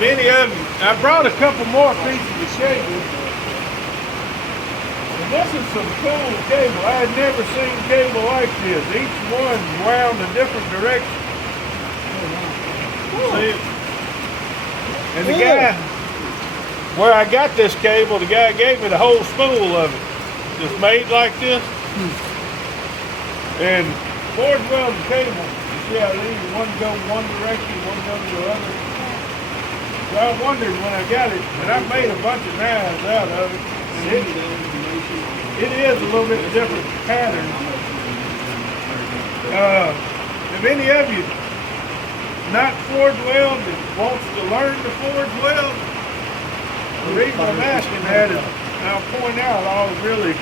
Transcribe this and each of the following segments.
Many of you, I brought a couple more pieces of cable. And this is some cool cable. I had never seen cable like this. Each one wound a different direction. See it? And the guy, where I got this cable, the guy gave me the whole spool of it. Just made like this. And forge-welded cable, you see how these one go one direction, one go the other. So I wondered when I got it, and I made a bunch of knives out of it. And it is a little bit different pattern. If any of you not forge weld that wants to learn to forge weld, the reason I'm asking that is I'll point out all the really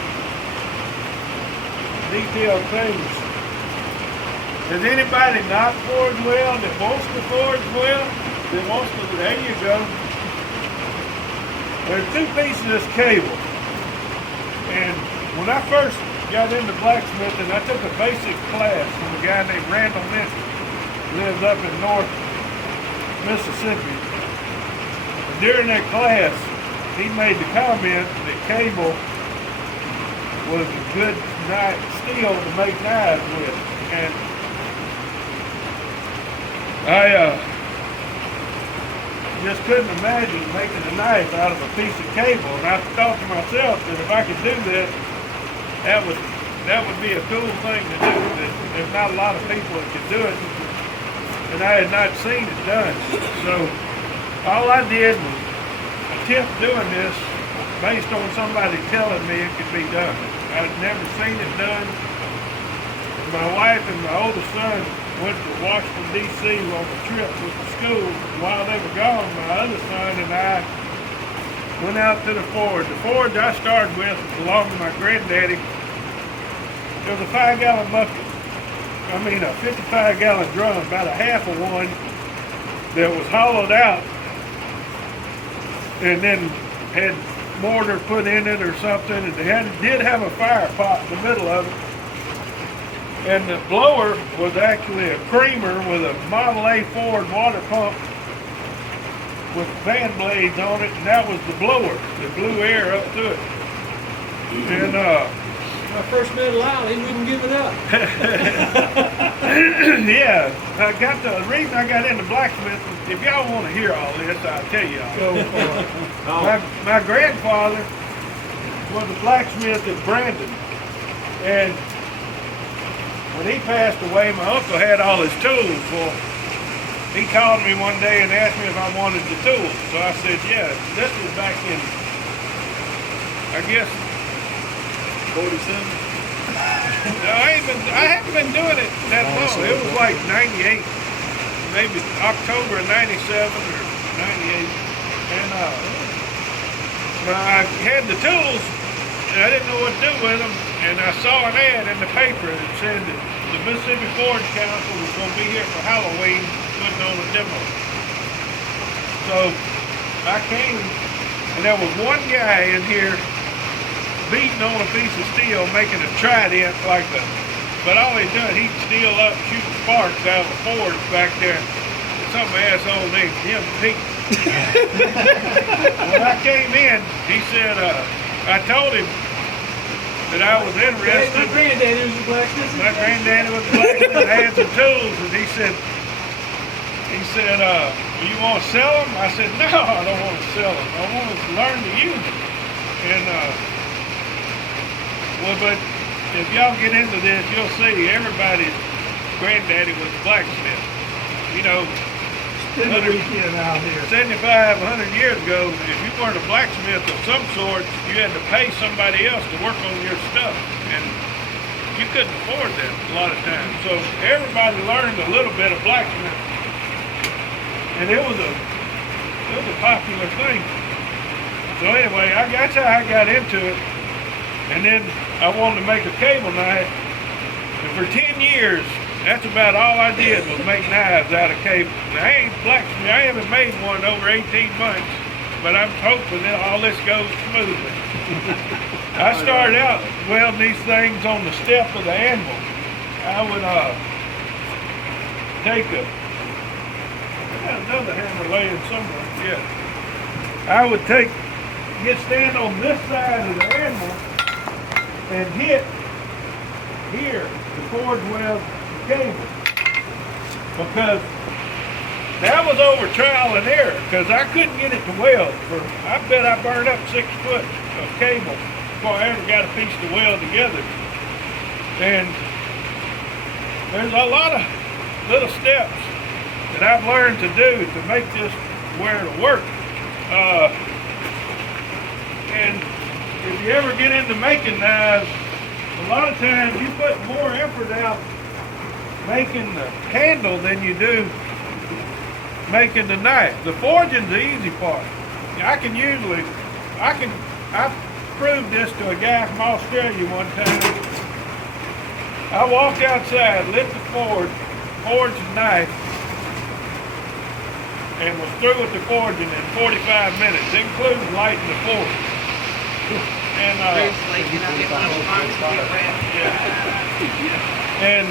detailed things. Does anybody not forge weld that wants to forge weld? That wants to, there you go. There's two pieces of this cable. And when I first got into blacksmithing, I took a basic class from a guy named Randall Mitchell, who lives up in North Mississippi. And during that class, he made the comment that cable was a good steel to make knives with. And I just couldn't imagine making a knife out of a piece of cable. And I thought to myself that if I could do that, that would be a cool thing to do. That there's not a lot of people that could do it, and I had not seen it done. So all I did was attempt doing this based on somebody telling me it could be done. I'd never seen it done. My wife and my oldest son went to Washington, D.C. on a trip with the school. While they were gone, my other son and I went out to the forge. The forge I started with belonged to my granddaddy. It was a 5-gallon bucket. I mean a 55-gallon drum, about a half of one that was hollowed out and then had mortar put in it or something, and it did have a fire pot in the middle of it. And the blower was actually a creamer with a Model A Ford water pump with fan blades on it, and that was the blower that blew air up to it. And when I first met Lyle, he wouldn't give it up. yeah, the reason I got into blacksmithing, if y'all want to hear all this, I'll tell y'all. Go for it. My grandfather was a blacksmith at Brandon, and when he passed away, my uncle had all his tools. Well, he called me one day and asked me if I wanted the tools. So I said, yeah. This was back in, I guess, 47? No, I haven't been doing it that long. It was like 98, maybe October of 97 or 98. And I had the tools, and I didn't know what to do with them. And I saw an ad in the paper that said that the Mississippi Forge Council was going to be here for Halloween putting on a demo. So I came, and there was one guy in here beating on a piece of steel, making a trident like that. But all he'd done, he'd steel up, shoot sparks out of a forge back there. Some asshole named Jim Pete. When I came in, he said, I told him that I was interested. My granddaddy was a blacksmith. My granddaddy was a blacksmith. I had some tools, and he said, you want to sell them? I said, no, I don't want to sell them. I want to learn to use them. And well, but if y'all get into this, you'll see everybody's granddaddy was a blacksmith. You know, 75, 100 years ago, if you weren't a blacksmith of some sort, you had to pay somebody else to work on your stuff, and you couldn't afford that a lot of times. So everybody learned a little bit of blacksmithing, and it was a popular thing. So anyway, that's how I got into it, and then I wanted to make a cable knife, and for 10 years. That's about all I did was make knives out of cable. Now, I ain't blacksmith. I haven't made one over 18 months, but I'm hoping that all this goes smoothly. I started out welding these things on the step of the anvil. I would take a got another hammer laying somewhere. Yeah. I would stand on this side of the animal and hit here to forge weld the cable. Because that was over trial and error, because I couldn't get it to weld. I bet I burned up 6 foot of cable before I ever got a piece to weld together. And there's a lot of little steps that I've learned to do to make this where it'll work. And if you ever get into making knives, a lot of times you put more effort out making the handle than you do making the knife. The forging's the easy part. I proved this to a guy from Australia one time. I walked outside, lit the forged the knife, and was through with the forging in 45 minutes, including lighting the forge. And and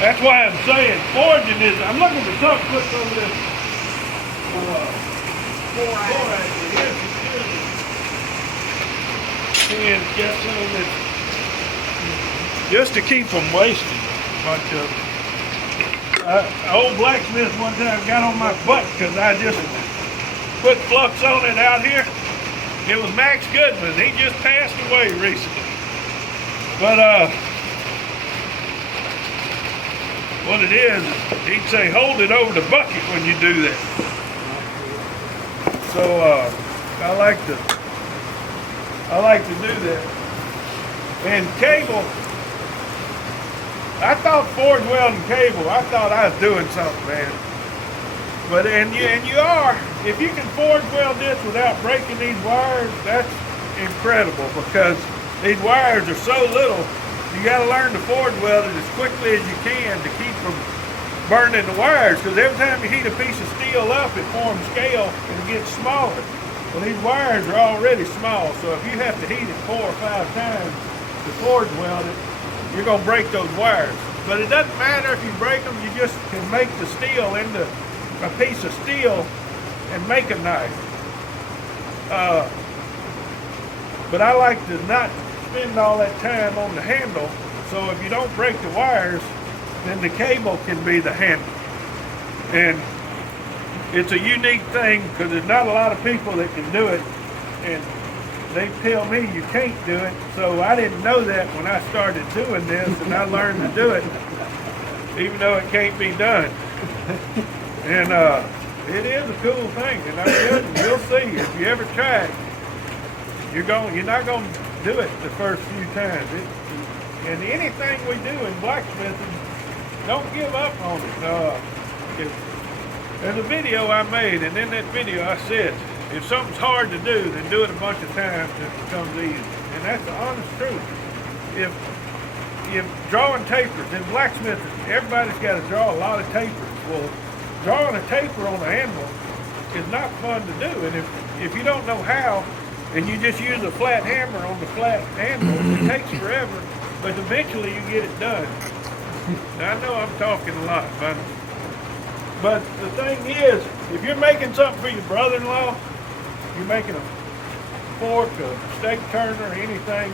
that's why I'm saying forging is, I'm looking for something to put some of this and get some of this, just to keep from wasting a bunch of it. Old blacksmith one time got on my butt because I just put flux on it out here. It was Max Goodman. He just passed away recently. But what it is, he'd say, hold it over the bucket when you do that. So I like to do that. And cable, I thought forge welding cable, I thought I was doing something, man. But and you are, if you can forge weld this without breaking these wires, that's incredible, because these wires are so little. You got to learn to forge weld it as quickly as you can to keep from burning the wires, because every time you heat a piece of steel up, it forms scale and it gets smaller. Well, these wires are already small, so if you have to heat it 4 or 5 times to forge weld it, you're going to break those wires. But it doesn't matter if you break them, you just can make the steel into a piece of steel and make a knife. But I like to not spend all that time on the handle, so if you don't break the wires, then the cable can be the handle. And it's a unique thing, because there's not a lot of people that can do it, and they tell me you can't do it. So I didn't know that when I started doing this, and I learned to do it even though it can't be done. And it is a cool thing, and you'll see if you ever try it. You're not going to do it the first few times. And anything we do in blacksmithing, don't give up on it. There's a video I made, and in that video I said, if something's hard to do, then do it a bunch of times and it becomes easy. And that's the honest truth. If drawing tapers, in blacksmithing, everybody's got to draw a lot of tapers. Well, drawing a taper on an animal is not fun to do. And if you don't know how, and you just use a flat hammer on the flat animal, it takes forever, but eventually you get it done. Now, I know I'm talking a lot, but the thing is, if you're making something for your brother-in-law, you're making a fork, a steak turner, or anything,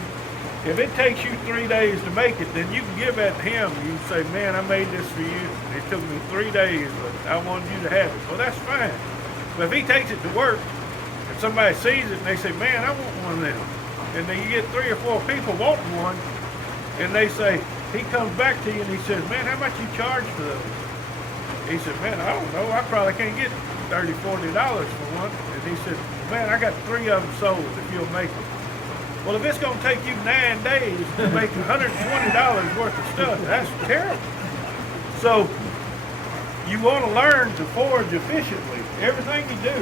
if it takes you 3 days to make it, then you can give that to him. You can say, man, I made this for you. It took me 3 days, but I wanted you to have it. Well, that's fine. But if he takes it to work, and somebody sees it and they say, man, I want one of them, and then you get 3 or 4 people wanting one, and they say, he comes back to you and he says, man, how much you charge for those? He said, man, I don't know. I probably can't get $30, $40 for one. And he said, man, I got 3 of them sold if you'll make them. Well, if it's going to take you 9 days to make $120 worth of stuff, that's terrible. So you want to learn to forge efficiently. Everything you do,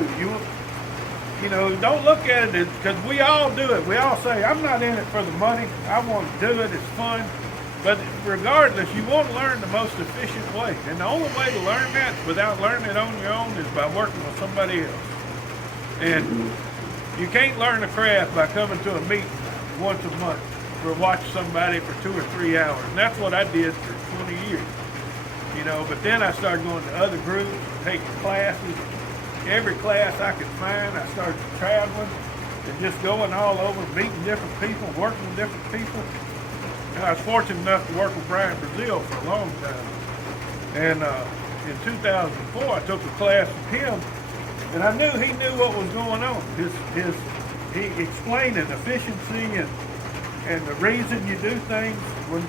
you know, don't look at it, because we all do it. We all say, I'm not in it for the money. I want to do it. It's fun. But regardless, you want to learn the most efficient way. And the only way to learn that without learning it on your own is by working with somebody else. And you can't learn a craft by coming to a meeting once a month or watch somebody for 2 or 3 hours. And that's what I did for 20 years. you know, but then I started going to other groups, taking classes. Every class I could find, I started traveling and just going all over, meeting different people, working with different people. And I was fortunate enough to work with Brian Brazil for a long time. And in 2004, I took a class with him, and I knew he knew what was going on. He explained an efficiency and the reason you do things. When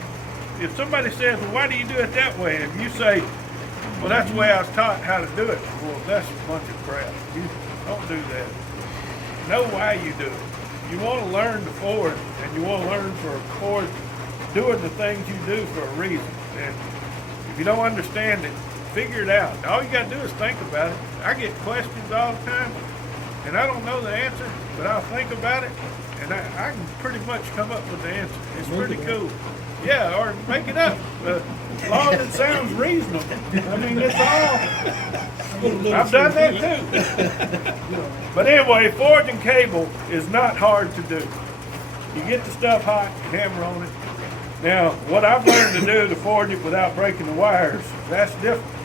if somebody says, well, why do you do it that way? And you say, well, that's the way I was taught how to do it. Well, that's a bunch of crap. You don't do that. Know why you do it. You want to learn to forge, and you want to learn for forge doing the things you do for a reason. And if you don't understand it, figure it out. All you got to do is think about it. I get questions all the time, and I don't know the answer, but I'll think about it, and I can pretty much come up with the answer. It's pretty cool. Yeah, or make it up. As long as it sounds reasonable. I mean, it's all. I've done that too. But anyway, forging cable is not hard to do. You get the stuff hot, you hammer on it. Now, what I've learned to do to forge it without breaking the wires, that's different.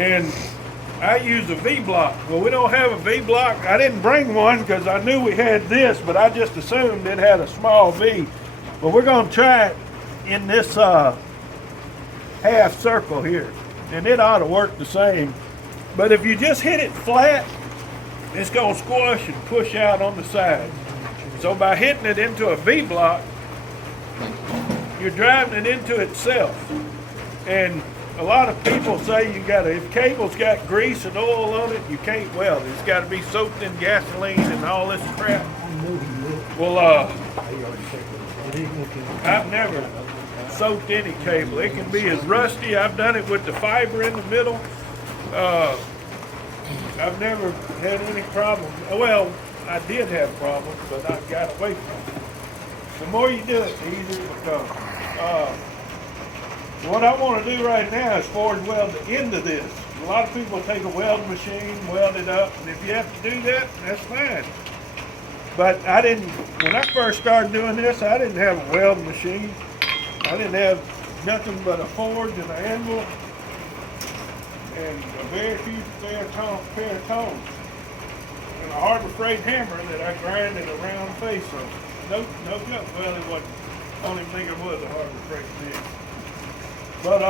And I use a V-block. Well, we don't have a V-block. I didn't bring one because I knew we had this, but I just assumed it had a small V. But we're going to try it in this half circle here, and it ought to work the same. But if you just hit it flat, it's going to squash and push out on the sides. So by hitting it into a V-block, you're driving it into itself. And a lot of people say you gotta, if cable's got grease and oil on it, you can't weld it. It's got to be soaked in gasoline and all this crap. Well, I've never soaked any cable. It can be as rusty. I've done it with the fiber in the middle. I've never had any problem. Well, I did have problems, but I got away from it. The more you do it, the easier it becomes. What I want to do right now is forge weld the end of this. A lot of people take a welding machine, weld it up, and if you have to do that, that's fine. But I didn't, when I first started doing this, I didn't have a welding machine. I didn't have nothing but a forge and an anvil and a very few pair of tongs. And a Harbor Freight hammer that I grinded a round face on. No joke. Well, it wasn't. I don't even think it was a Harbor Freight then. But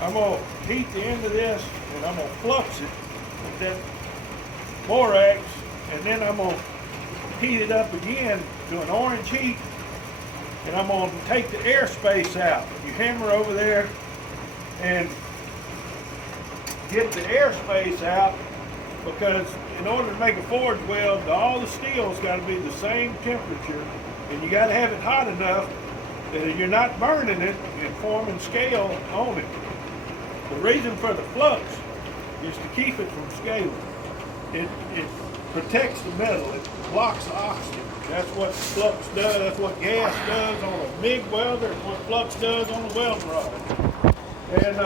I'm going to heat the end of this, and I'm going to flux it with that borax, and then I'm going to heat it up again to an orange heat, and I'm going to take the airspace out. You hammer over there and get the airspace out, because in order to make a forge weld, all the steel's got to be the same temperature, and you got to have it hot enough that you're not burning it and forming scale on it. The reason for the flux is to keep it from scaling. It protects the metal. It blocks the oxygen. That's what flux does. That's what gas does on a MIG welder. It's what flux does on a welding rod. And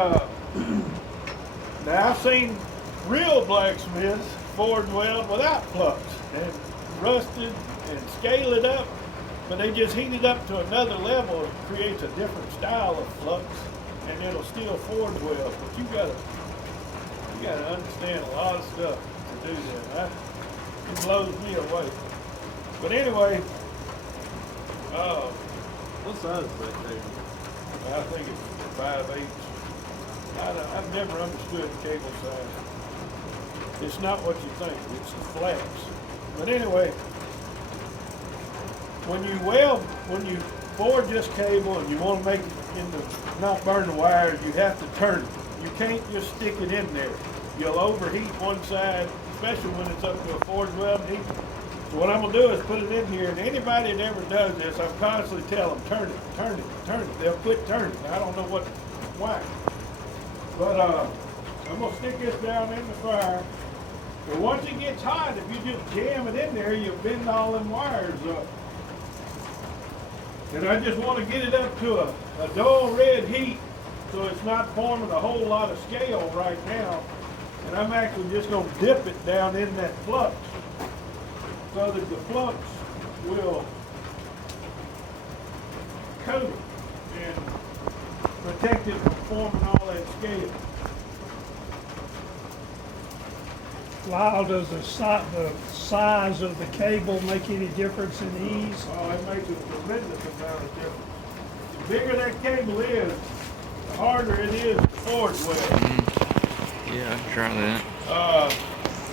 now I've seen real blacksmiths forge weld without flux and rusted and scale it up, but they just heat it up to another level. It creates a different style of flux, and it'll still forge weld. But you gotta understand a lot of stuff to do that. It blows me away. But anyway, What size is that cable? I think it's 5/8. I've never understood cable size. It's not what you think. It's the flats. But anyway, when you forge this cable and you want to make it not burn the wires, you have to turn it. You can't just stick it in there. You'll overheat one side, especially when it's up to a forge weld heat. So what I'm going to do is put it in here, and anybody that ever does this, I'm constantly telling them, turn it, turn it, turn it. They'll quit turning. I don't know why. But I'm going to stick this down in the fire. But once it gets hot, if you just jam it in there, you'll bend all them wires up. And I just want to get it up to a dull red heat, so it's not forming a whole lot of scale right now. And I'm actually just going to dip it down in that flux, so that the flux will coat it and protect it from forming all that scale. Lyle, does the size of the cable make any difference in ease? Oh, it makes a tremendous amount of difference. The bigger that cable is, the harder it is to forge weld. Yeah, I can try that.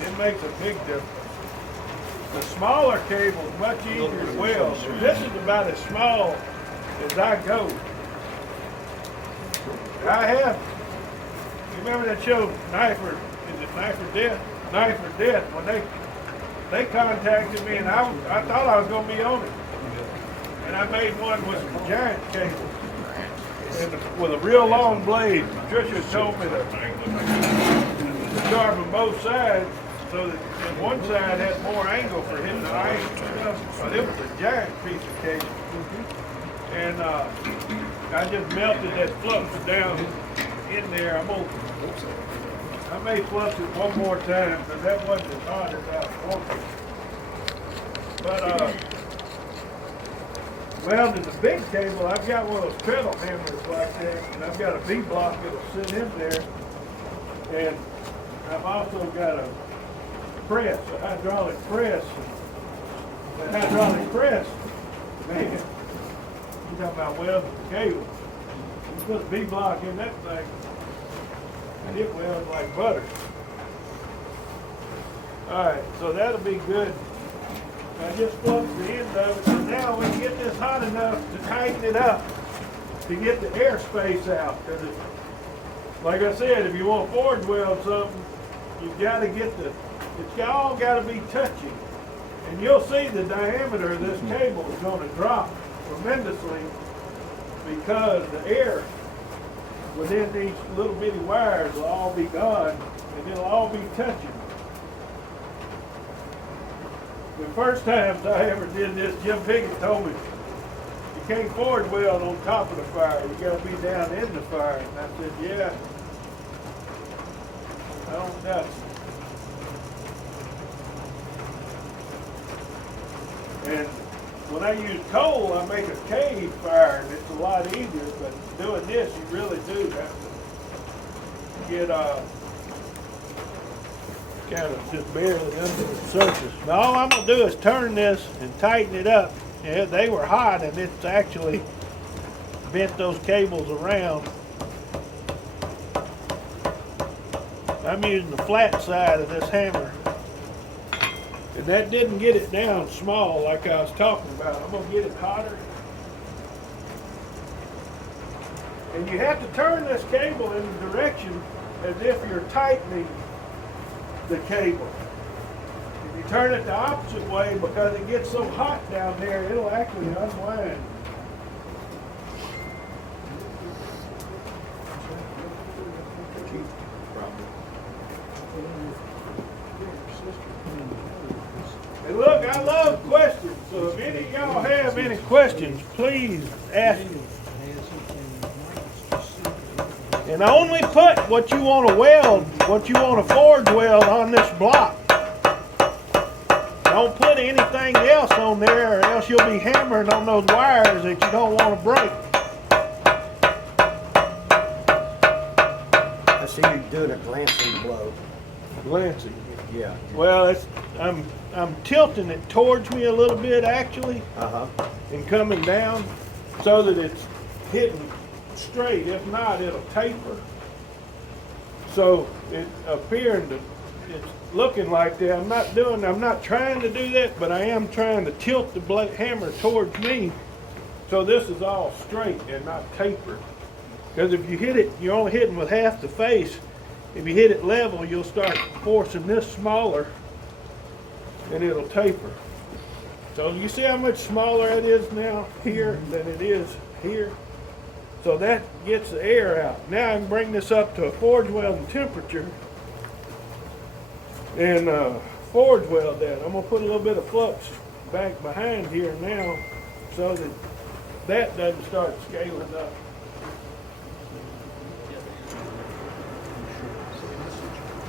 It makes a big difference. The smaller cable is much easier to weld. This is about as small as I go. I have, you remember that show, Knife or Death? Knife or Death, when they contacted me and I thought I was going to be on it. And I made one with some giant cable and with a real long blade. Tricia told me to sharpen both sides so that one side had more angle for hitting the iron. But it was a giant piece of cable. And I just melted that flux down in there. I may flux it one more time because that wasn't as hot as I wanted. But welding the big cable, I've got one of those treadle hammers like that, and I've got a V-block that'll sit in there. And I've also got a press, a hydraulic press. That hydraulic press, man, you talking about welding the cable. You put a V-block in that thing, and it welds like butter. Alright, so that'll be good. I just fluxed the end of it, and now we can get this hot enough to tighten it up to get the airspace out. Because like I said, if you want to forge weld something, you've got to get it's all got to be touching. And you'll see the diameter of this cable is going to drop tremendously because the air within these little bitty wires will all be gone and it'll all be touching. The first times I ever did this, Jim Pickett told me, you can't forge weld on top of the fire, you got to be down in the fire. And I said, yeah, I don't doubt it. And when I use coal, I make a cave fire, and it's a lot easier. But doing this, you really do have to get kind of just barely under the surface. Now all I'm gonna do is turn this and tighten it up. Yeah, they were hot, and it's actually bent those cables around. I'm using the flat side of this hammer. And that didn't get it down small like I was talking about. I'm gonna get it hotter. And you have to turn this cable in the direction as if you're tightening the cable. If you turn it the opposite way, because it gets so hot down there, it'll actually unwind. And look, I love questions, so if any of y'all have any questions, please ask me. And only put what you want to weld, what you want to forge weld on this block. Don't put anything else on there or else you'll be hammering on those wires that you don't want to break. I see you doing a glancing blow. Glancing. Yeah. Well, I'm tilting it towards me a little bit actually, and coming down so that it's hitting straight. If not, it'll taper. So it's appearing to, it's looking like that. I'm not trying to do that, but I am trying to tilt the hammer towards me so this is all straight and not tapered. Because if you hit it, you're only hitting with half the face. If you hit it level, you'll start forcing this smaller and it'll taper. So you see how much smaller it is now here than it is here? So that gets the air out. Now I can bring this up to a forge welding temperature and forge weld that. I'm gonna put a little bit of flux back behind here now so that that doesn't start scaling up.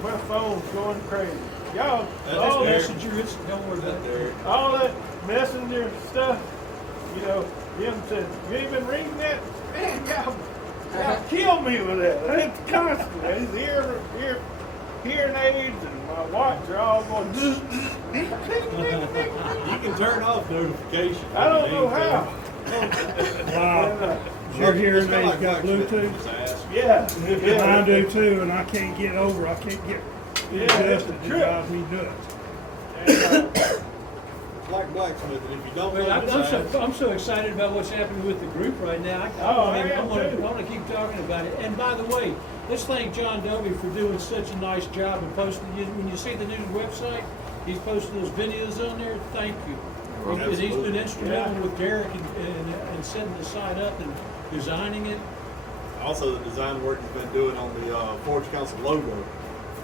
My phone's going crazy. Y'all, all that messenger stuff, you know, Jim said, you ain't been reading that? Man, y'all Y'all kill me with that. It's constantly. These hearing aids and my watch are all going. You can turn off notifications. I don't know how. Wow. Your hearing aids got Bluetooth? Yeah. Mine do too, and I can't get over. I can't get adjusted to drive me nuts. Like blacksmithing, if you don't Well, know the signs, I'm so excited about what's happening with the group right now. I want to keep talking about it. And by the way, let's thank John Dovey for doing such a nice job and posting. When you see the new website, he's posting those videos on there. Thank you. And he's been instrumental with Derek and setting the site up and designing it. also the design work he's been doing on the Forge Council logo.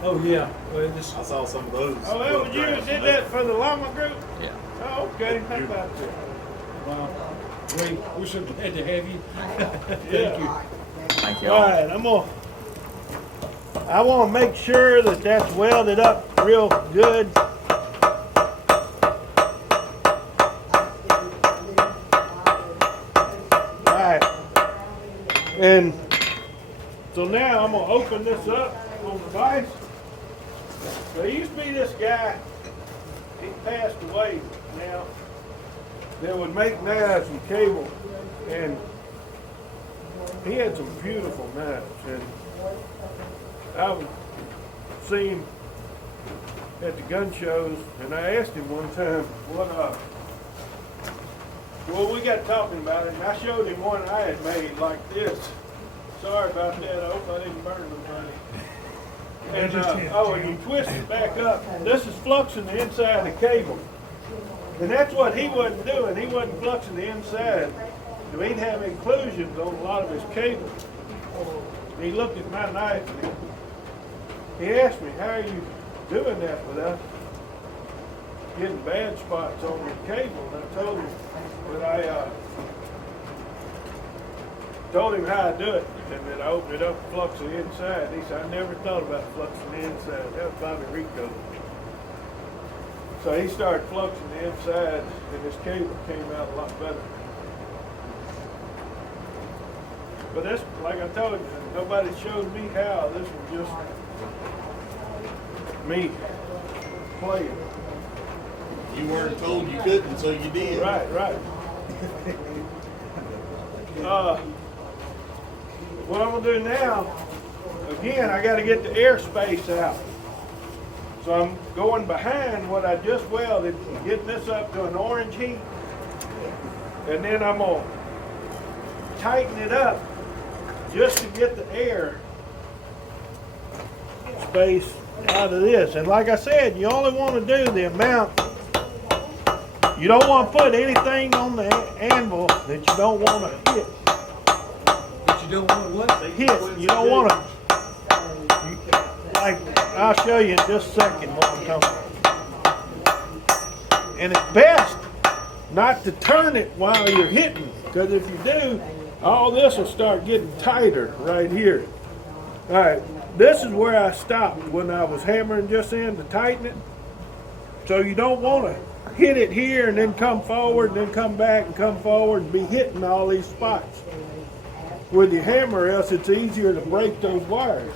Oh yeah. Well, I saw some of those. Oh, that was you that did that for the llama group? Yeah. Oh, okay. How about that? wow. Great. We're so glad to have you. Thank Yeah. you. Thank you. All right, I want to make sure that that's welded up real good. All right, and so now I'm gonna open this up on the vise. There used to be this guy, he passed away now, that would make knives and cable, and he had some beautiful knives, and I would see him at the gun shows, and I asked him one time, well, we got talking about it, and I showed him one I had made like this. Sorry about that, I hope I didn't burn nobody. And, and you twist it back up. This is fluxing the inside of the cable. And that's what he wasn't doing. He wasn't fluxing the inside. He'd have inclusions on a lot of his cables. And he looked at my knife and he asked me, how are you doing that without getting bad spots on your cable? And I told him that I told him how I do it, and then I opened it up and flux the inside. He said, I never thought about fluxing the inside. That was Bobby Rico. So he started fluxing the inside, and his cable came out a lot better. But that's, like I told you, nobody showed me how. This was just me playing. You weren't told you couldn't, so you did. Right. What I'm gonna do now, again, I gotta get the airspace out. So I'm going behind what I just welded, getting this up to an orange heat. And then I'm gonna tighten it up just to get the air space out of this. And like I said, you only wanna do the amount. You don't want to put anything on the anvil that you don't want to hit. But you don't want what? Hit. You don't want to. Like, I'll show you in just a second what I'm talking about. And it's best not to turn it while you're hitting, because if you do, all this will start getting tighter right here. All right, this is where I stopped when I was hammering just in to tighten it. So you don't want to hit it here and then come forward and then come back and come forward and be hitting all these spots with your hammer, else it's easier to break those wires.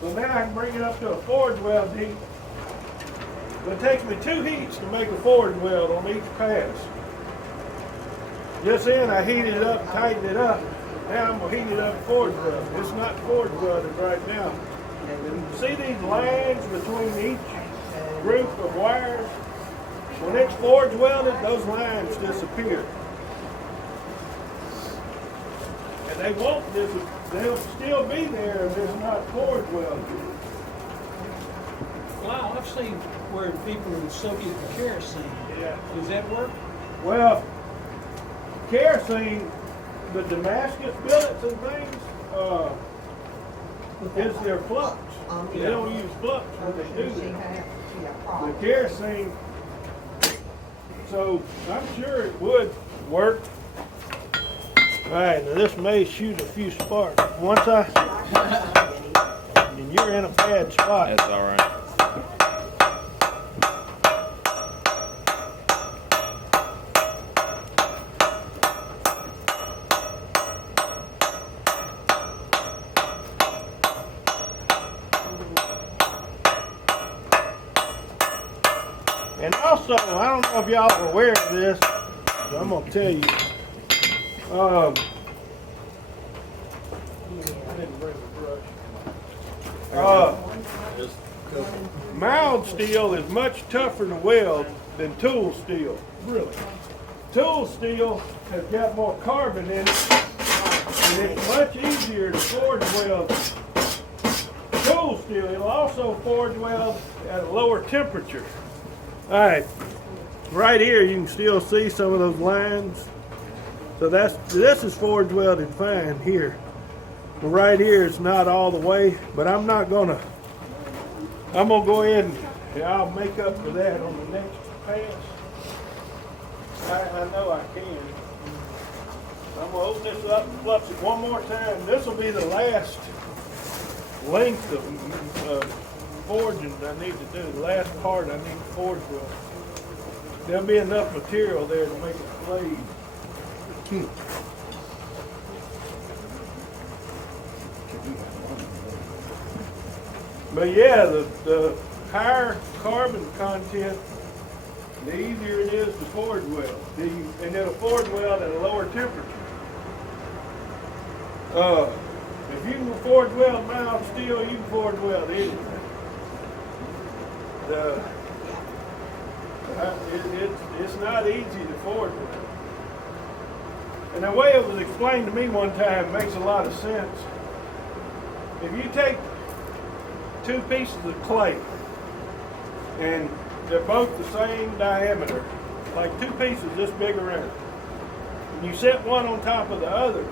So now I can bring it up to a forge weld heat. But it takes me 2 heats to make a forge weld on each pass. Just then I heated it up, tightened it up. Now I'm gonna heat it up forge weld. It's not forge welded right now. And see these lines between each group of wires? When it's forge welded, those lines disappear. And they won't disappear. They'll still be there if it's not forge welded. Wow, I've seen where people would soak it in kerosene. Yeah. Does that work? Well, kerosene, the Damascus billets and things, is their flux. They don't use flux when they do that. The kerosene, so I'm sure it would work. All right, now this may shoot a few sparks. And you're in a bad spot. That's all right. also, I don't know if y'all are aware of this, but I'm gonna tell you. Mild steel is much tougher to weld than tool steel. Really? Tool steel has got more carbon in it, and it's much easier to forge weld tool steel. It'll also forge weld at a lower temperature. All right, right here you can still see some of those lines. So this is forge welded fine here. But right here it's not all the way, but I'm gonna go ahead and I'll make up for that on the next pass. I know I can. I'm gonna open this up and flux it one more time. This will be the last length of forging I need to do. The last part I need to forge with. There'll be enough material there to make it blade. But yeah, the higher carbon content, the easier it is to forge weld. And it'll forge weld at a lower temperature. If you can forge weld mild steel, you can forge weld anything. It's not easy to forge weld. And the way it was explained to me one time makes a lot of sense. If you take two pieces of clay and they're both the same diameter, like two pieces this big around, and you set one on top of the other,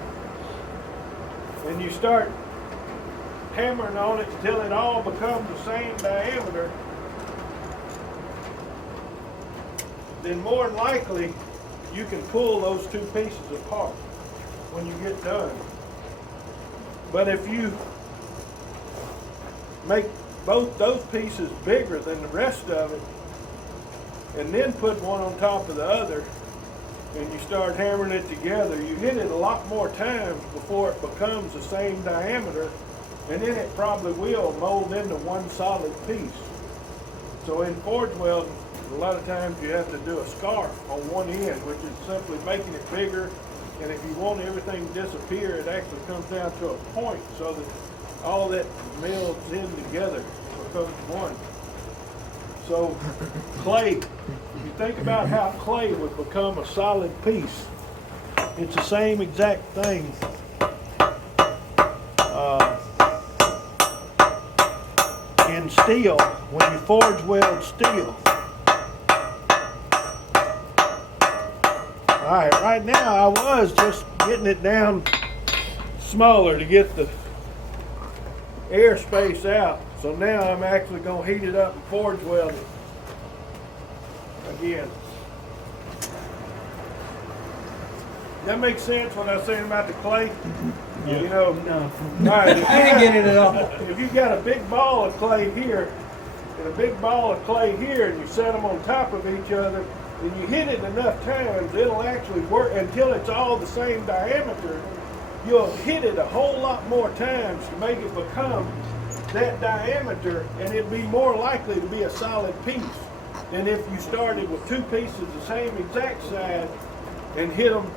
and you start hammering on it until it all becomes the same diameter, then more than likely you can pull those two pieces apart when you get done. But if you make both those pieces bigger than the rest of it, and then put one on top of the other, and you start hammering it together, you hit it a lot more times before it becomes the same diameter, and then it probably will mold into one solid piece. So in forge welding, a lot of times you have to do a scarf on one end, which is simply making it bigger, and if you want everything to disappear, it actually comes down to a point so that all that melds in together becomes one. So clay, if you think about how clay would become a solid piece, it's the same exact thing. In steel, when you forge weld steel. All right, right now I was just getting it down smaller to get the air space out. So now I'm actually going to heat it up and forge weld it again. That makes sense what I was saying about the clay? Yeah. You know, No. all right, I didn't get it at all. if you've got a big ball of clay here and a big ball of clay here, and you set them on top of each other, and you hit it enough times, it'll actually work until it's all the same diameter. You'll hit it a whole lot more times to make it become that diameter, and it'd be more likely to be a solid piece than if you started with two pieces the same exact size and hit them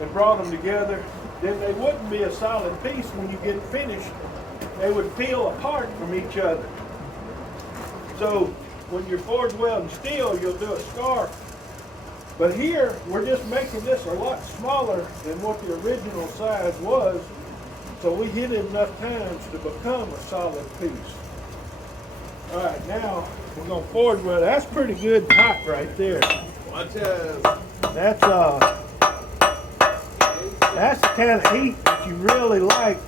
and brought them together. Then they wouldn't be a solid piece when you get finished. They would peel apart from each other. So when you're forge welding steel, you'll do a scarf. But here, we're just making this a lot smaller than what the original size was. So we hit it enough times to become a solid piece. All right, now we're gonna forge weld. That's pretty good hot right there. Watch out. That's the kind of heat that you really like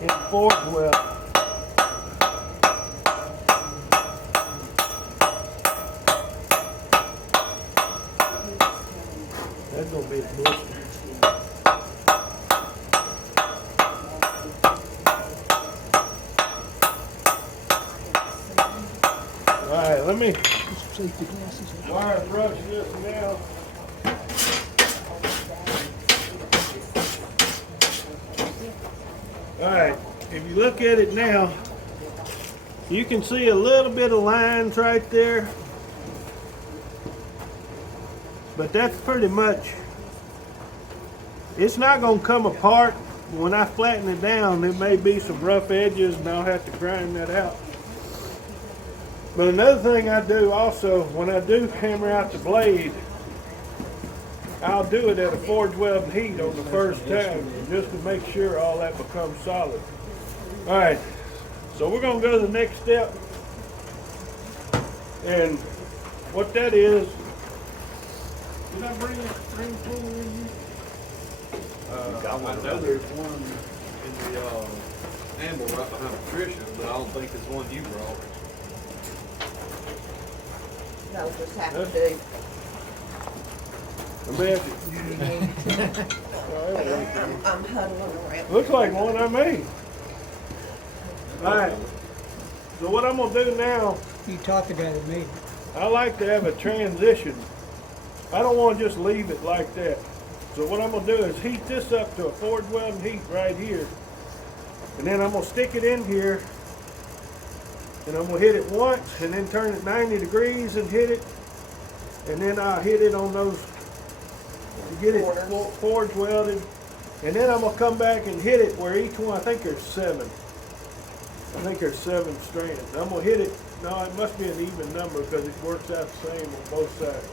in forge weld. That's gonna be a blister. All right, let me wire brush this now. All right, if you look at it now, You can see a little bit of lines right there. But that's pretty much, it's not gonna come apart. When I flatten it down, there may be some rough edges and I'll have to grind that out. But another thing I do also, when I do hammer out the blade, I'll do it at a forge welding heat on the first time, just to make sure all that becomes solid. All right, so we're gonna go to the next step. And what that is, did I bring a string puller in here? I know there's one in the amble right behind Patricia, but I don't think it's one you brought. No, just have to do. I'm huddling around. Looks like one I made. Alright, so what I'm gonna do now, You taught the guy that made it. I like to have a transition. I don't wanna just leave it like that. So what I'm gonna do is heat this up to a forge welding heat right here. And then I'm gonna stick it in here. And I'm gonna hit it once and then turn it 90 degrees and hit it. And then I'll hit it on those, get it forge welded. And then I'm gonna come back and hit it where each one, I think there's 7. I think there's 7 strands. I'm gonna hit it, no, it must be an even number because it works out the same on both sides.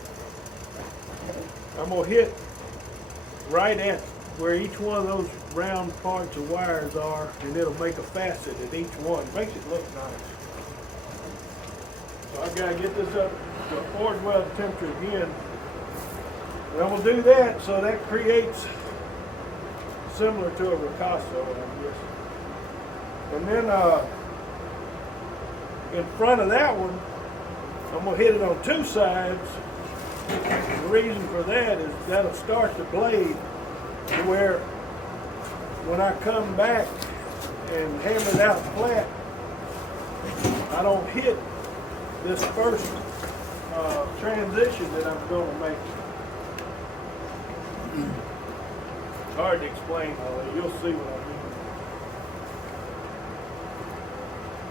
I'm gonna hit right at where each one of those round parts of wires are, and it'll make a facet at each one. Makes it look nice. So I've got to get this up to a forge weld temperature again. And I'm gonna do that so that creates similar to a ricasso, I guess. And then in front of that one, I'm gonna hit it on 2 sides. The reason for that is that'll start the blade to where when I come back and hammer it out flat, I don't hit this first transition that I'm going to make. It's hard to explain all that. You'll see what I mean.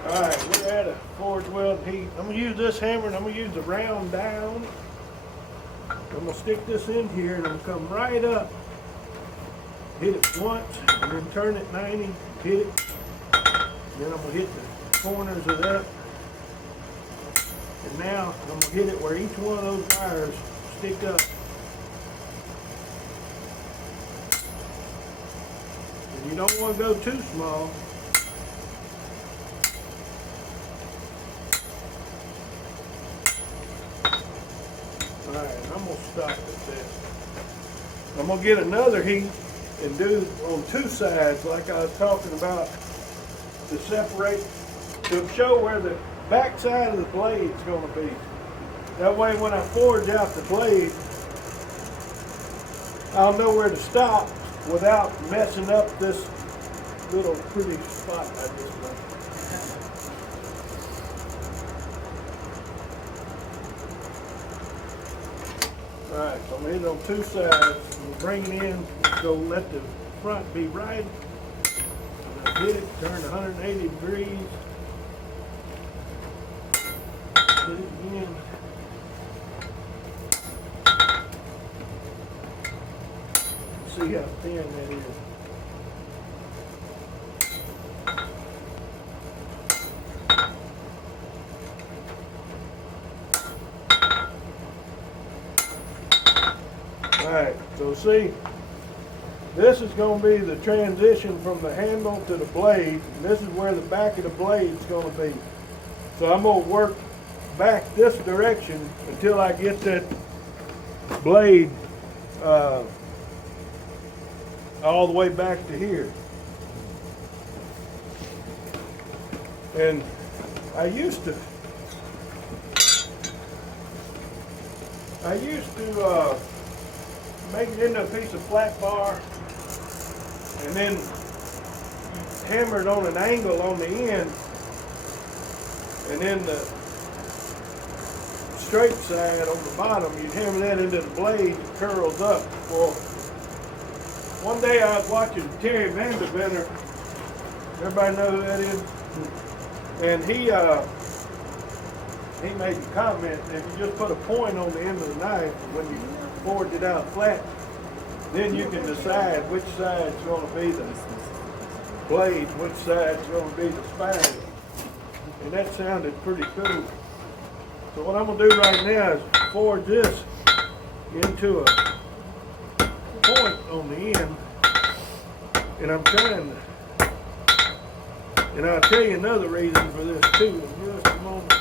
Alright, we're at a forge weld heat. I'm going to use this hammer and I'm going to use the round down. I'm going to stick this in here and I'm going to come right up, hit it once, and then turn it 90, hit it. Then I'm going to hit the corners of that. And now I'm going to hit it where each one of those wires stick up. And you don't want to go too small. Alright, I'm going to stop at that. I'm going to get another heat and do on 2 sides like I was talking about to separate, to show where the back side of the blade is going to be. That way when I forge out the blade, I'll know where to stop without messing up this little pretty spot I just made. Alright, so I'm going to hit it on 2 sides. I'm bring it in, so let the front be right. And I hit it, turn 180 degrees. Hit it again. See how thin that is. Alright, so see, this is going to be the transition from the handle to the blade, and this is where the back of the blade is going to be. So I'm going to work back this direction until I get that blade all the way back to here. And I used to make it into a piece of flat bar and then hammer it on an angle on the end, and then the straight side on the bottom, you'd hammer that into the blade, it curls up. Well, one day I was watching Terry Vanderbilt. Everybody know who that is? And he made a comment that if you just put a point on the end of the knife, when you forge it out flat, then you can decide which side's going to be the blade, which side's going to be the spine. And that sounded pretty cool. So what I'm going to do right now is forge this into a point on the end. And I'm trying to, and I'll tell you another reason for this too in just a moment.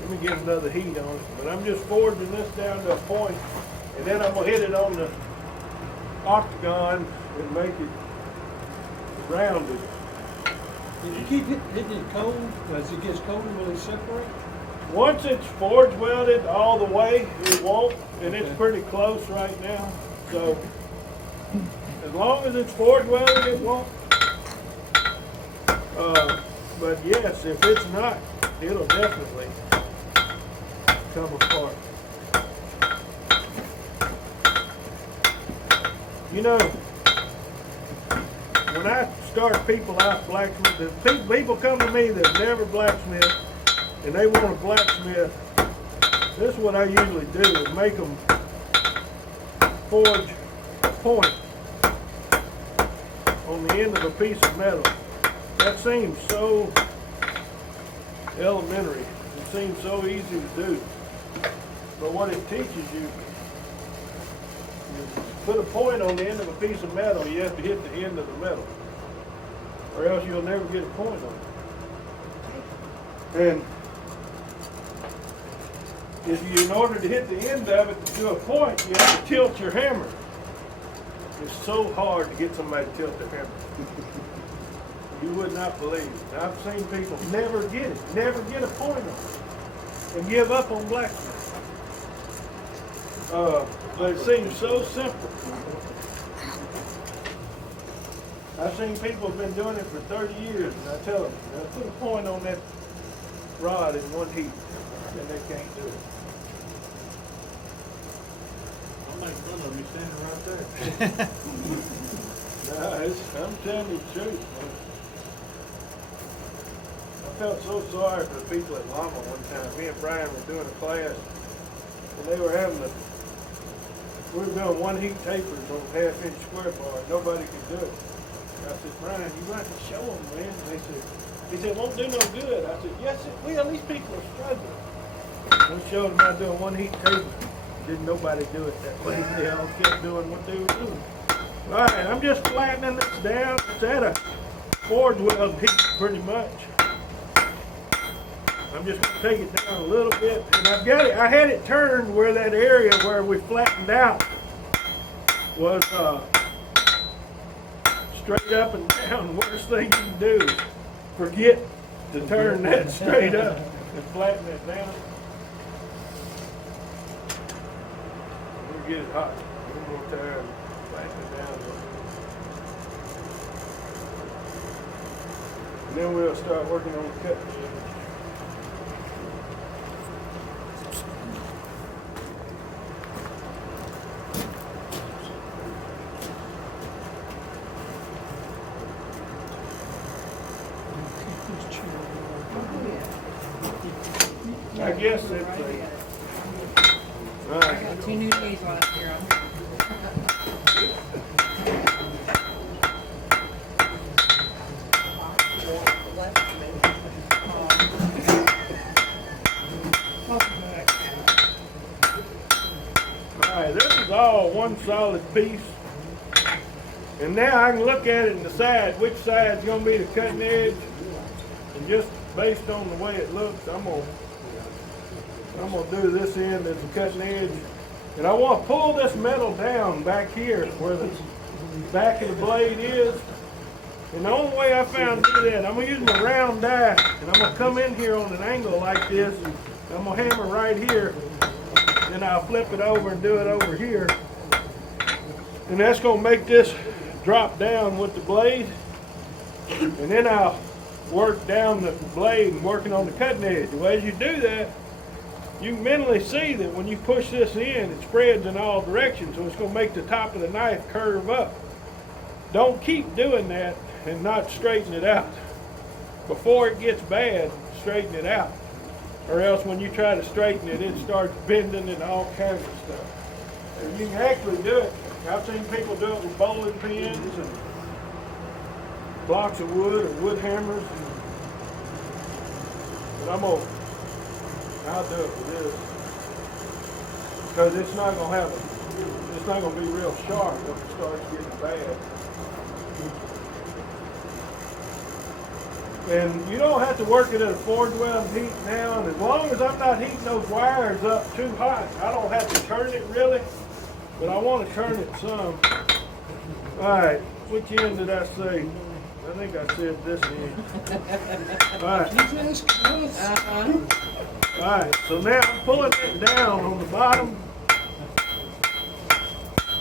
Let me get another heat on it, but I'm just forging this down to a point, and then I'm gonna hit it on the octagon and make it rounded. If you keep hitting it cold, as it gets colder, will it separate? Once it's forge welded all the way, it won't, and it's pretty close right now. So as long as it's forge welded, it won't. But yes, if it's not, it'll definitely come apart. You know, when I start people out blacksmith, people come to me that never blacksmith and they want a blacksmith. This is what I usually do, is make them forge a point on the end of a piece of metal. That seems so elementary. It seems so easy to do. But what it teaches you is to put a point on the end of a piece of metal, you have to hit the end of the metal, or else you'll never get a point on it. And in order to hit the end of it to a point, you have to tilt your hammer. It's so hard to get somebody to tilt their hammer. You would not believe it. I've seen people never get a point on it, and give up on blacksmith. But it seems so simple. I've seen people have been doing it for 30 years, and I tell them, put a point on that rod in one heat, and they can't do it. I'll make fun of me standing right there. I'm telling you the truth, man. I felt so sorry for the people at Lama one time. Me and Brian were doing a class, and they were we were doing one heat tapers on a half-inch square bar. Nobody could do it. I said, Brian, you got to show them, man. He said, won't do no good. I said, yes, it will. These people are struggling. I showed them how to do one heat taper. Didn't nobody do it that way. They all kept doing what they were doing. All right, I'm just flattening this down. It's at a forge weld heat pretty much. I'm just going to take it down a little bit. And I've got it, I had it turned where that area where we flattened out was straight up and down. The worst thing you can do is forget to turn that straight up and flatten it down. We'll get it hot one more time. Flatten it down. And then we'll start working on the cut. I guess it's I got 2 new knees last year. Alright, this is all one solid piece. And now I can look at it and decide which side's going to be the cutting edge. And just based on the way it looks, I'm gonna do this end as the cutting edge. And I want to pull this metal down back here where the back of the blade is. And the only way I found to do that, I'm going to use my round die, and I'm going to come in here on an angle like this. I'm going to hammer right here. Then I'll flip it over and do it over here. And that's going to make this drop down with the blade. And then I'll work down the blade and working on the cutting edge. Well, as you do that, you can mentally see that when you push this in, it spreads in all directions, so it's going to make the top of the knife curve up. don't keep doing that and not straighten it out. Before it gets bad, straighten it out. Or else when you try to straighten it, it starts bending and all kinds of stuff. And you can actually do it. I've seen people do it with bowling pins and blocks of wood or wood hammers. But I'll do it with this. Because it's not going to be real sharp when it starts getting bad. And you don't have to work it at a forge-welded heat now. And as long as I'm not heating those wires up too hot, I don't have to turn it really, but I want to turn it some. All right, which end did I say? I think I said this end. All right. All right, so now I'm pulling it down on the bottom.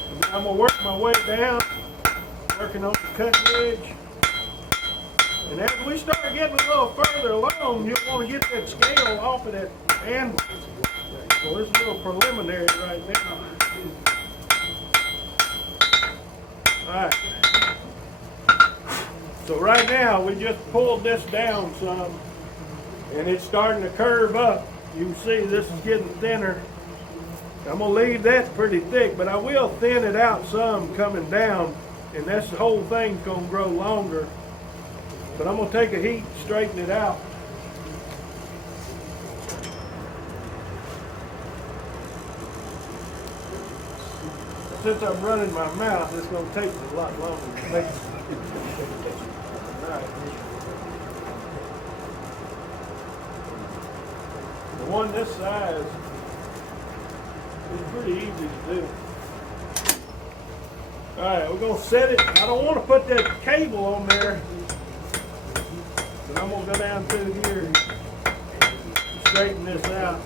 And then I'm going to work my way down, working on the cutting edge. And as we start getting a little further along, you'll want to get that scale off of that anvil. So this is a little preliminary right now. Alright. So right now we just pulled this down some and it's starting to curve up. You can see this is getting thinner. I'm going to leave that pretty thick, but I will thin it out some coming down, and that's the whole thing's going to grow longer. But I'm going to take a heat and straighten it out. Since I'm running my mouth, it's going to take me a lot longer to make it. Right. The one this size is pretty easy to do. Alright, we're going to set it. I don't want to put that cable on there. But I'm going to go down through here and straighten this out.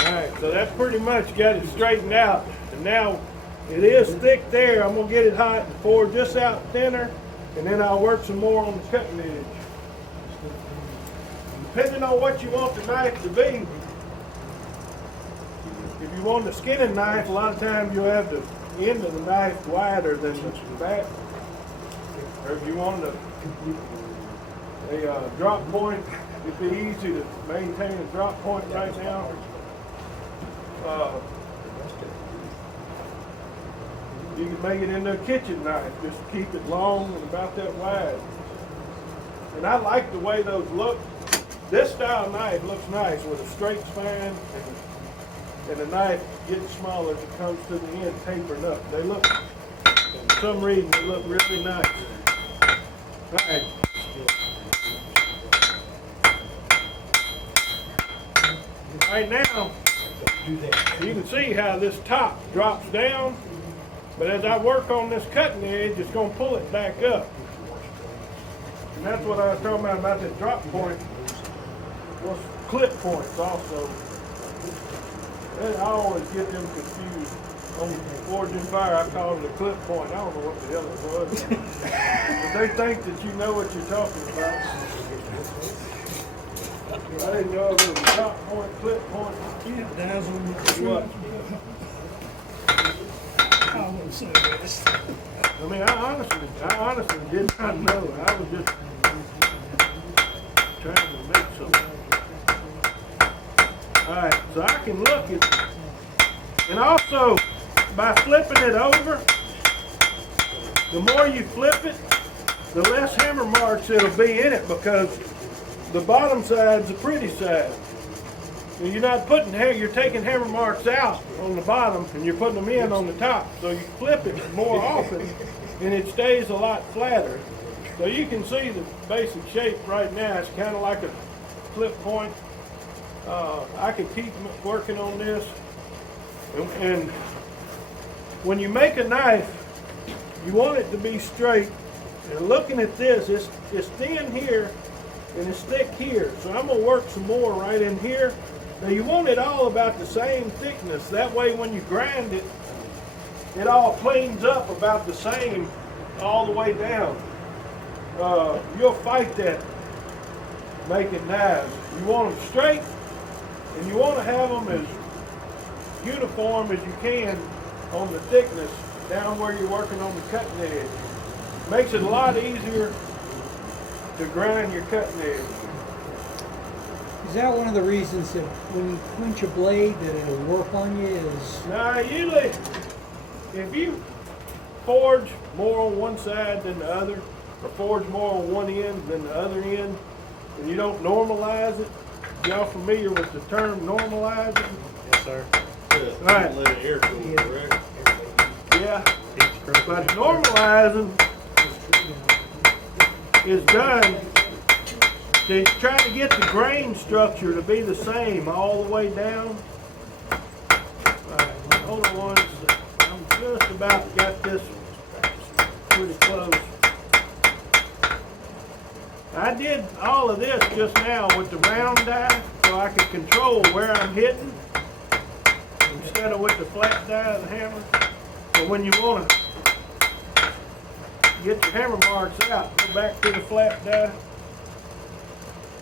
Alright, so that's pretty much got it straightened out. And now it is thick there. I'm going to get it hot and pour this out thinner. And then I'll work some more on the cutting edge. Depending on what you want the knife to be. If you want a skinning knife, a lot of times you'll have the end of the knife wider than the back. Or if you want a drop point, it'd be easy to maintain a drop point right now. You can make it into a kitchen knife, just keep it long and about that wide. And I like the way those look. This style knife looks nice with a straight spine and the knife getting smaller as it comes to the end, tapering up. They look, for some reason, they look really nice. All right. Right now, you can see how this top drops down, but as I work on this cutting edge, it's going to pull it back up. And that's what I was talking about that drop point. Well, clip points also. And I always get them confused. On Forge and Fire, I call it a clip point. I don't know what the hell it was. But they think that you know what you're talking about. I didn't know if it was a drop point, clip point. Yeah, dazzle with What? I won't say this. I mean, I honestly did not know. I was just trying to make something. Alright, so I can look at, and also by flipping it over, the more you flip it, the less hammer marks it'll be in it, because the bottom side's the pretty side. And you're not putting you're taking hammer marks out on the bottom and you're putting them in on the top. So you flip it more often and it stays a lot flatter. So you can see the basic shape right now. It's kind of like a flip point. I can keep working on this. And when you make a knife, you want it to be straight. And looking at this, it's thin here and it's thick here. So I'm going to work some more right in here. Now you want it all about the same thickness. That way when you grind it, it all cleans up about the same all the way down. You'll fight that making knives. You want them straight, and you want to have them as uniform as you can on the thickness down where you're working on the cutting edge. Makes it a lot easier to grind your cutting edge. Is that one of the reasons that when you quench a blade that it'll warp on you is? Now, usually, if you forge more on one side than the other, or forge more on one end than the other end, and you don't normalize it, y'all familiar with the term normalizing? Yes, sir. Right. Let it air cool, correct? Yeah. But normalizing is done to try to get the grain structure to be the same all the way down. Alright, hold on one second. I'm just about got this pretty close. I did all of this just now with the round die so I could control where I'm hitting instead of with the flat die of the hammer. But when you want to get your hammer marks out, go back to the flat die.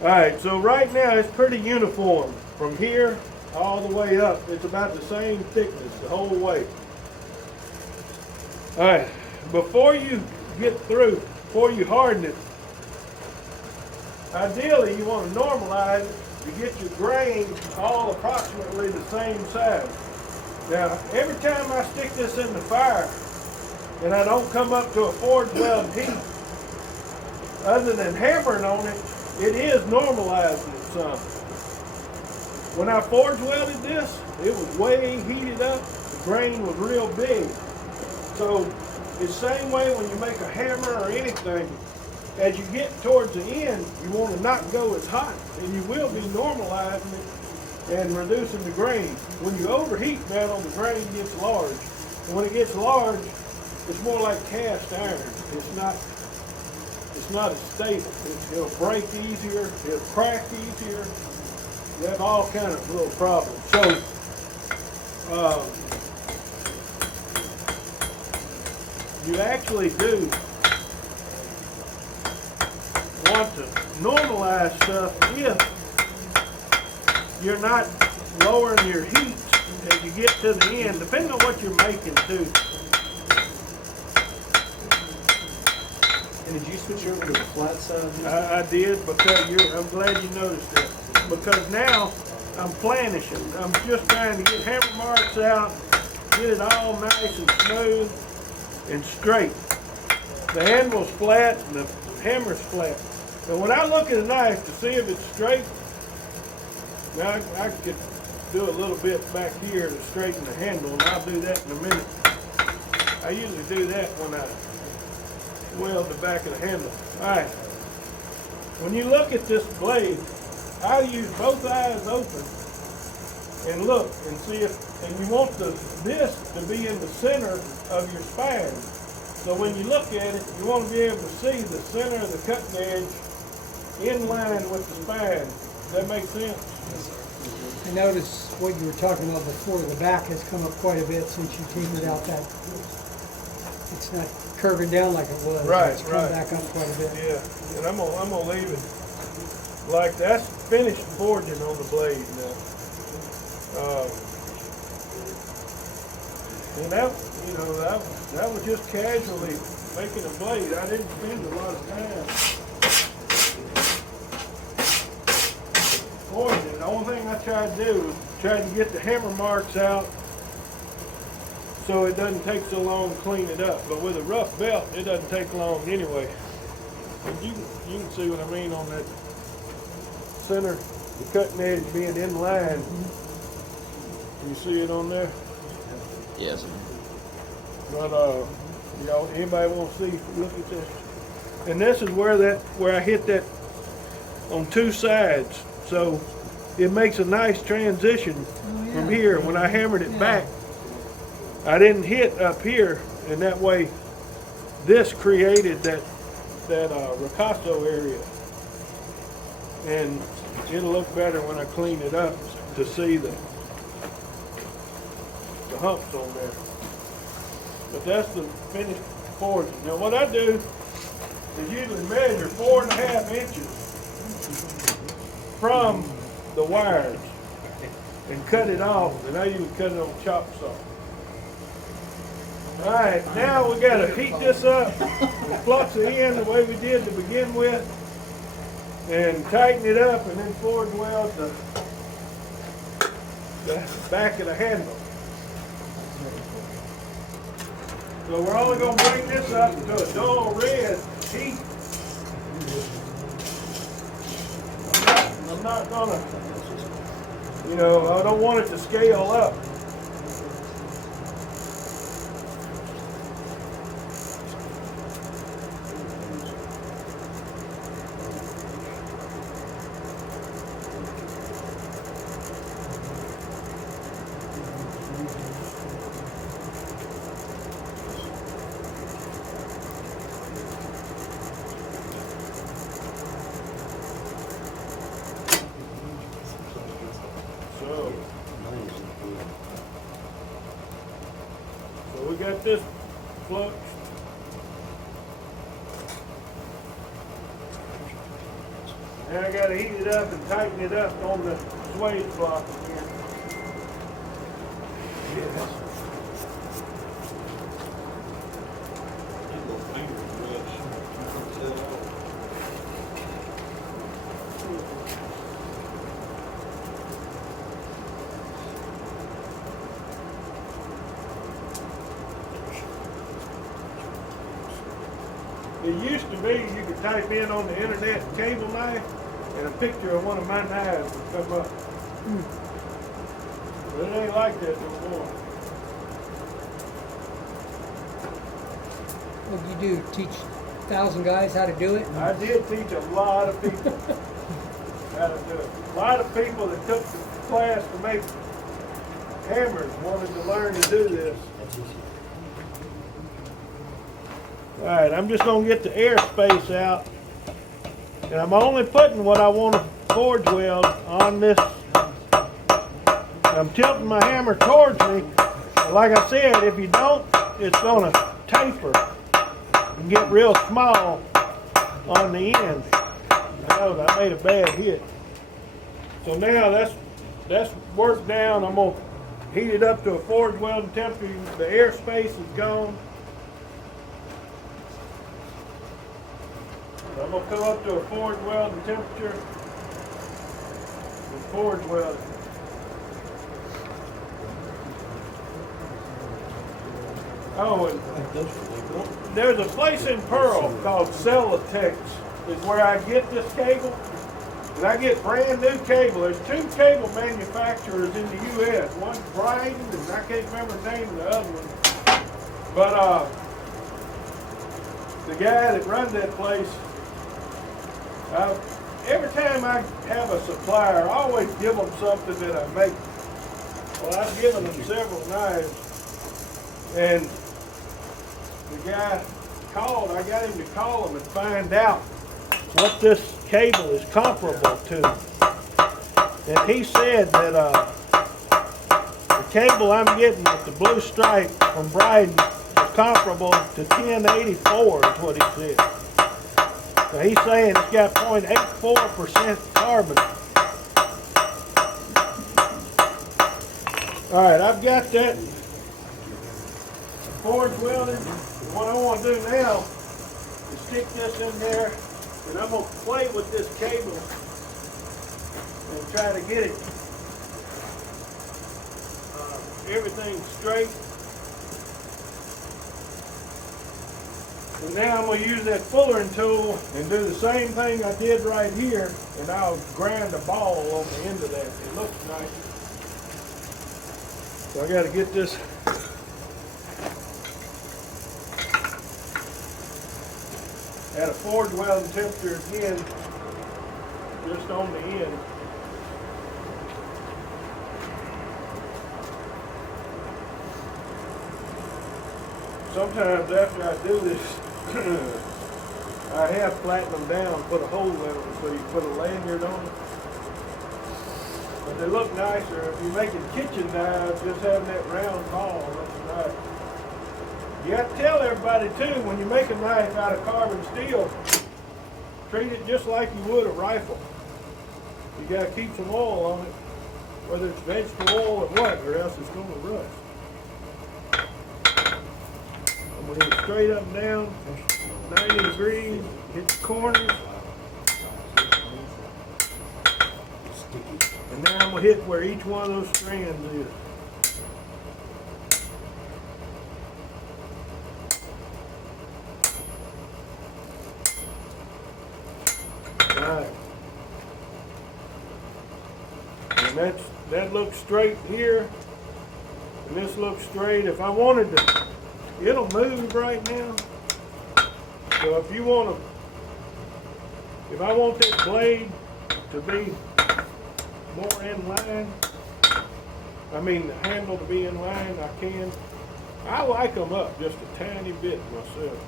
Alright, so right now it's pretty uniform. From here all the way up, it's about the same thickness the whole way. Alright, before you get through, before you harden it, ideally you want to normalize it to get your grain all approximately the same size. Now, every time I stick this in the fire and I don't come up to a forge weld heat, other than hammering on it, it is normalizing it some. When I forge welded this, it was way heated up, the grain was real big. So it's the same way when you make a hammer or anything, as you get towards the end, you want to not go as hot, and you will be normalizing it and reducing the grain. When you overheat that on the grain gets large. And when it gets large, it's more like cast iron. It's not as stable. It'll break easier, it'll crack easier. You have all kind of little problems. So, you actually do want to normalize stuff if you're not lowering your heat as you get to the end, depending on what you're making too. And did you switch over to the flat side? I did, because I'm glad you noticed that. Because now I'm planishing. I'm just trying to get hammer marks out, get it all nice and smooth and straight. The handle's flat and the hammer's flat. And when I look at a knife to see if it's straight, now I could do a little bit back here to straighten the handle, and I'll do that in a minute. I usually do that when I weld the back of the handle. Alright, when you look at this blade, I use both eyes open and look and see if, and you want this to be in the center of your spine. So when you look at it, you want to be able to see the center of the cutting edge in line with the spine. Does that make sense? I noticed what you were talking about before. The back has come up quite a bit since you tapered out that. It's not curving down like it was. Right, it's come right. back up quite a bit. Yeah, and I'm gonna leave it like that's finished forging on the blade now. And that was just casually making a blade. I didn't spend a lot of time forging. The only thing I tried to do was try to get the hammer marks out so it doesn't take so long to clean it up. But with a rough belt, it doesn't take long anyway. And you can see what I mean on that center, the cutting edge being in line. Can you see it on there? Yes. But y'all, anybody want to see? Look at this. And this is where I hit that on two sides. So it makes a nice transition from here. When I hammered it back, I didn't hit up here, and that way this created that ricasso area. And it'll look better when I clean it up to see the humps on there. But that's the finished forging. Now what I do is usually measure 4.5 inches from the wires and cut it off, and I usually cut it on chop saw. Alright, now we gotta heat this up, flux it in the way we did to begin with, and tighten it up and then forge weld the back of the handle. So we're only gonna bring this up to a dull red heat. I'm not gonna, I don't want it to scale up. So we got this flux. Now I gotta heat it up and tighten it up on the suede block again. It used to be you could type in on the internet cable knife and a picture of one of my knives would come up. But it ain't like that no more. What did you do? Teach 1,000 guys how to do it? I did teach a lot of people how to do it. A lot of people that took the class to make hammers wanted to learn to do this. Alright, I'm just going to get the air space out. And I'm only putting what I want to forge weld on this. I'm tilting my hammer towards me. Like I said, if you don't, it's going to taper and get real small on the end. Oh, I made a bad hit. So now that's worked down. I'm going to heat it up to a forge welding temperature. The air space is gone. I'm going to come up to a forge welding temperature and forge weld it. Oh, and there's a place in Pearl called Celotex, is where I get this cable. And I get brand new cable. There's 2 cable manufacturers in the U.S. One's Bryden, and I can't remember the name of the other one. But the guy that runs that place, every time I have a supplier, I always give them something that I make. Well, I've given them several knives, and the guy called, I got him to call him and find out what this cable is comparable to. And he said that the cable I'm getting with the blue stripe from Bryden is comparable to 1084 is what he said. So he's saying it's got 0.84% carbon. All right, I've got that forge welded. What I want to do now is stick this in there, and I'm going to play with this cable and try to get it everything straight. And now I'm going to use that fullering tool and do the same thing I did right here, and I'll grind a ball on the end of that. It looks nice. So I got to get this at a forge welding temperature again, just on the end. Sometimes after I do this, I have flattened them down, put a hole in them so you put a lanyard on it. But they look nicer. If you're making kitchen knives, just having that round ball looks nice. You have to tell everybody too, when you make a knife out of carbon steel, treat it just like you would a rifle. You got to keep some oil on it, whether it's vegetable oil or what, or else it's going to rust. we hit straight up and down, 90 degrees, hit the corners. And now I'm gonna hit where each one of those strands is. Right. And that looks straight here. And this looks straight. If I wanted to, it'll move right now. So if you want to, if I want that blade to be more in line, I mean the handle to be in line, I can. I like them up just a tiny bit myself.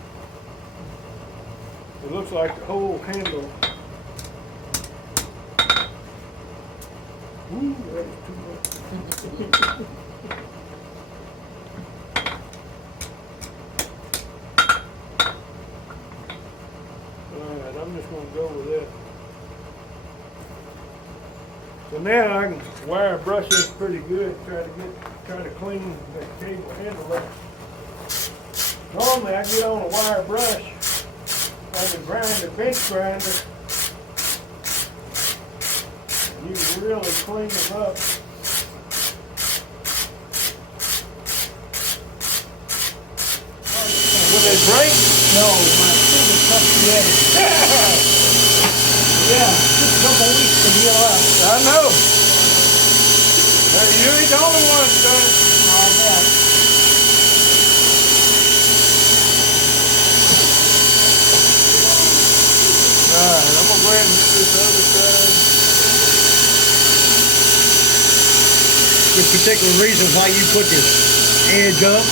It looks like the whole handle. Ooh, that was too much. Alright, I'm just going to go with that. So now I can wire brush this pretty good, try to clean that cable handle up. Normally I get on a wire brush on the grinder, bench grinder, and you can really clean them up. Would they break? No, my finger touched the edge. Yeah, took a couple weeks to heal up. I know. You ain't the only one that's done it. I'll bet. Alright, I'm gonna go ahead and do this other side. Any particular reason why you put this edge up?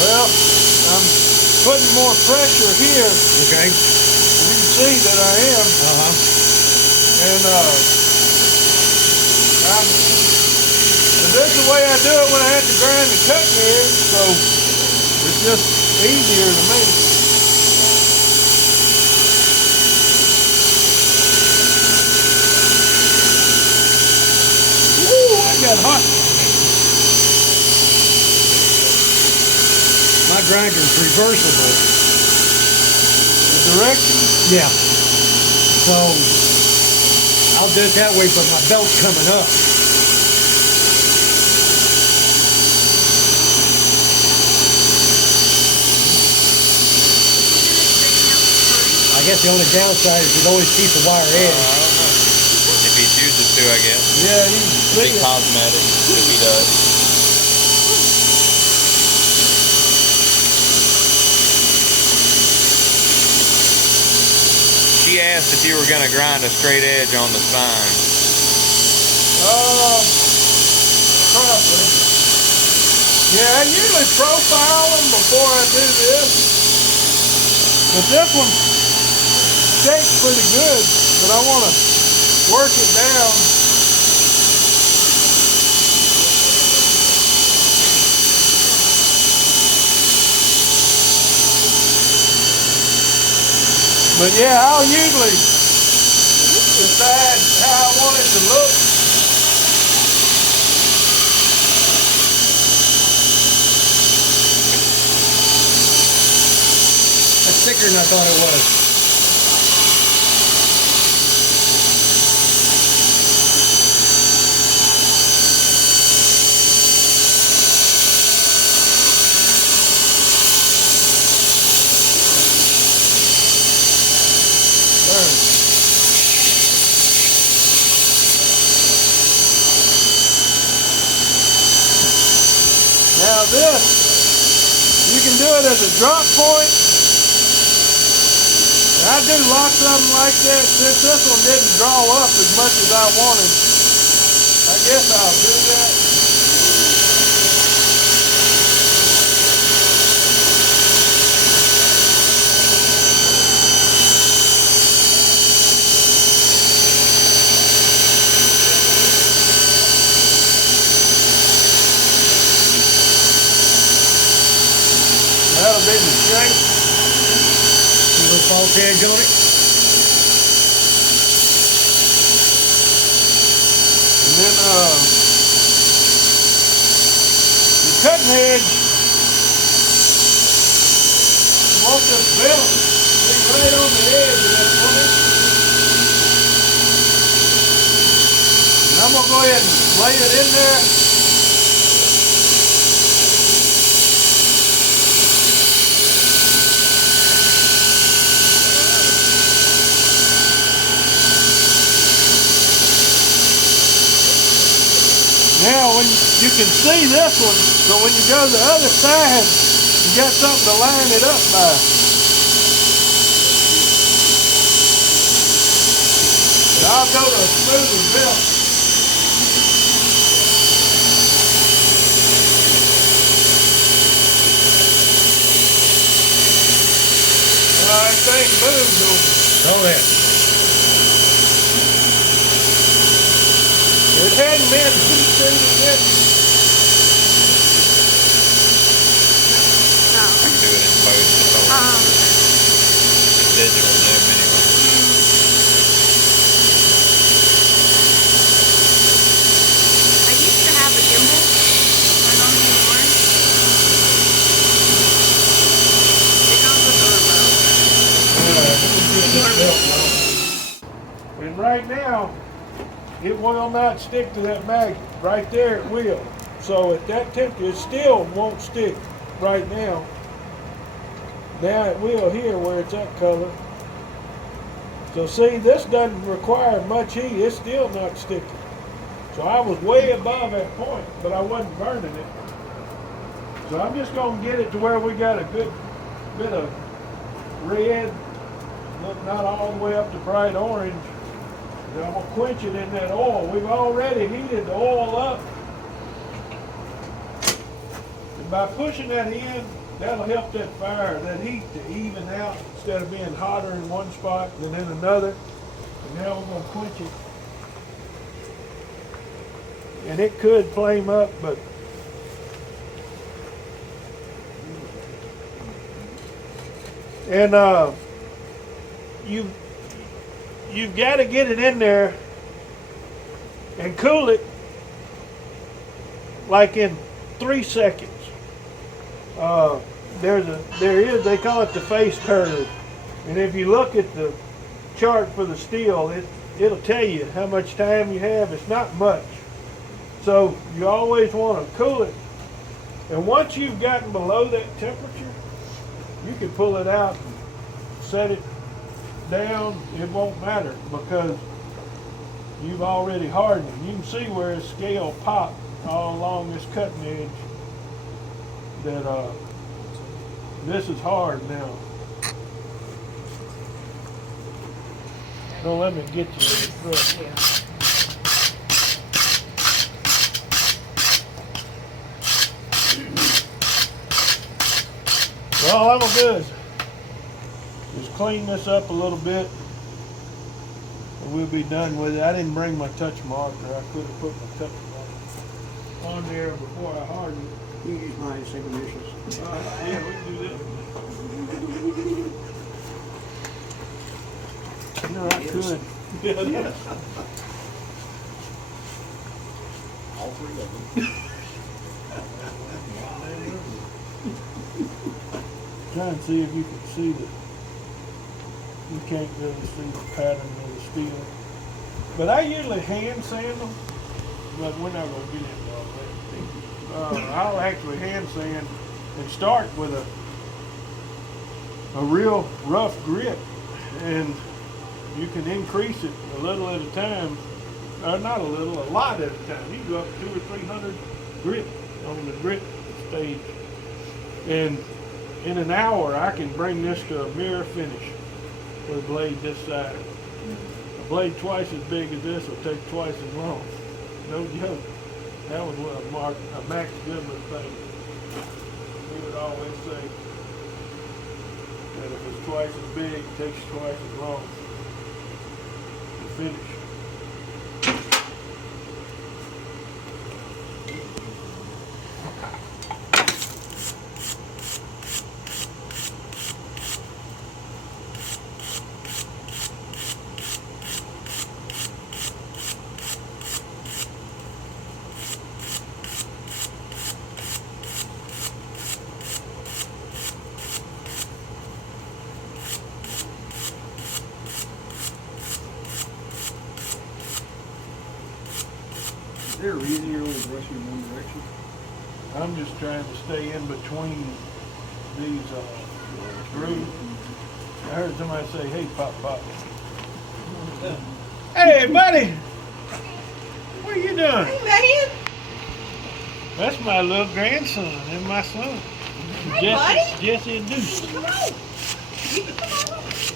Well, I'm putting more pressure here. Okay. You can see that I am. And this is the way I do it when I have to grind the cutting edge, so it's just easier to me. Woo, I got hot. My grinder is reversible. The direction? Yeah. So I'll do it that way, but my belt's coming up. I guess the only downside is it always keeps the wire edge. I don't know. If he chooses to, I guess. Yeah, you can It'd see be it. cosmetic if he does. She asked if you were going to grind a straight edge on the spine. Probably. Yeah, I usually profile them before I do this. But this one shakes pretty good, but I want to work it down. But yeah, I'll usually decide how I want it to look. That's thicker than I thought it was. Now this, you can do it as a drop point. And I do lots of them like that. Since this one didn't draw up as much as I wanted, I guess I'll do that. That'll be the shape. See a little false edge on it? And then the cutting edge. You want this belt to be right on the edge of that point. And I'm gonna go ahead and lay it in there. Now when you can see this one, so when you go to the other side, you got something to line it up by. But I'll go to a smoother belt. That thing moves over. Oh, yeah. It hadn't been heat treated yet. I can do it in post. It's digital zoom anyway. I used to have a gimbal. I don't anymore. It comes with a remote. And right now, it will not stick to that magnet. Right there it will. So at that temperature, it still won't stick right now. Now it will here where it's that color. So see, this doesn't require much heat. It's still not sticking. So I was way above that point, but I wasn't burning it. So I'm just going to get it to where we got a good bit of red, not all the way up to bright orange. And I'm going to quench it in that oil. We've already heated the oil up. And by pushing that in, that'll help that fire, that heat to even out instead of being hotter in one spot than in another. And now we're going to quench it. And it could flame up, but you've got to get it in there and cool it like in 3 seconds. They call it the face curve, and if you look at the chart for the steel, it'll tell you how much time you have. It's not much, so you always want to cool it. And once you've gotten below that temperature, you can pull it out and set it down. It won't matter because you've already hardened it. You can see where the scale popped all along this cutting edge. That this is hard now. Don't let me get you. Well, all I'm gonna do is clean this up a little bit, and we'll be done with it. I didn't bring my touch marker. I could have put my touch marker on there before I hardened it. You use mine, same initials. Yeah, we can do that. You know, I could. Yes. All three of them. Try and see if you can see the. You can't really see the pattern of the steel. But I usually hand sand them, but we're not going to get into all that. I'll actually hand sand and start with a real rough grit, and you can increase it a little at a time, or not a little, a lot at a time. You can go up to 200 or 300 grit on the grit stage, and in an hour I can bring this to a mirror finish with a blade this size. A blade twice as big as this will take twice as long. No joke. That was what a Max Goodman thing. He would always say that if it's twice as big, it takes twice as long to finish. there a reason you're only brushing in one direction? I'm just trying to stay in between these grooves. I heard somebody say, "Hey, Pop, Pop." Hey, buddy. What are you doing? Hey, man. That's my little grandson and my son. Hey, buddy. Jesse and Deuce. Come on. You can come on.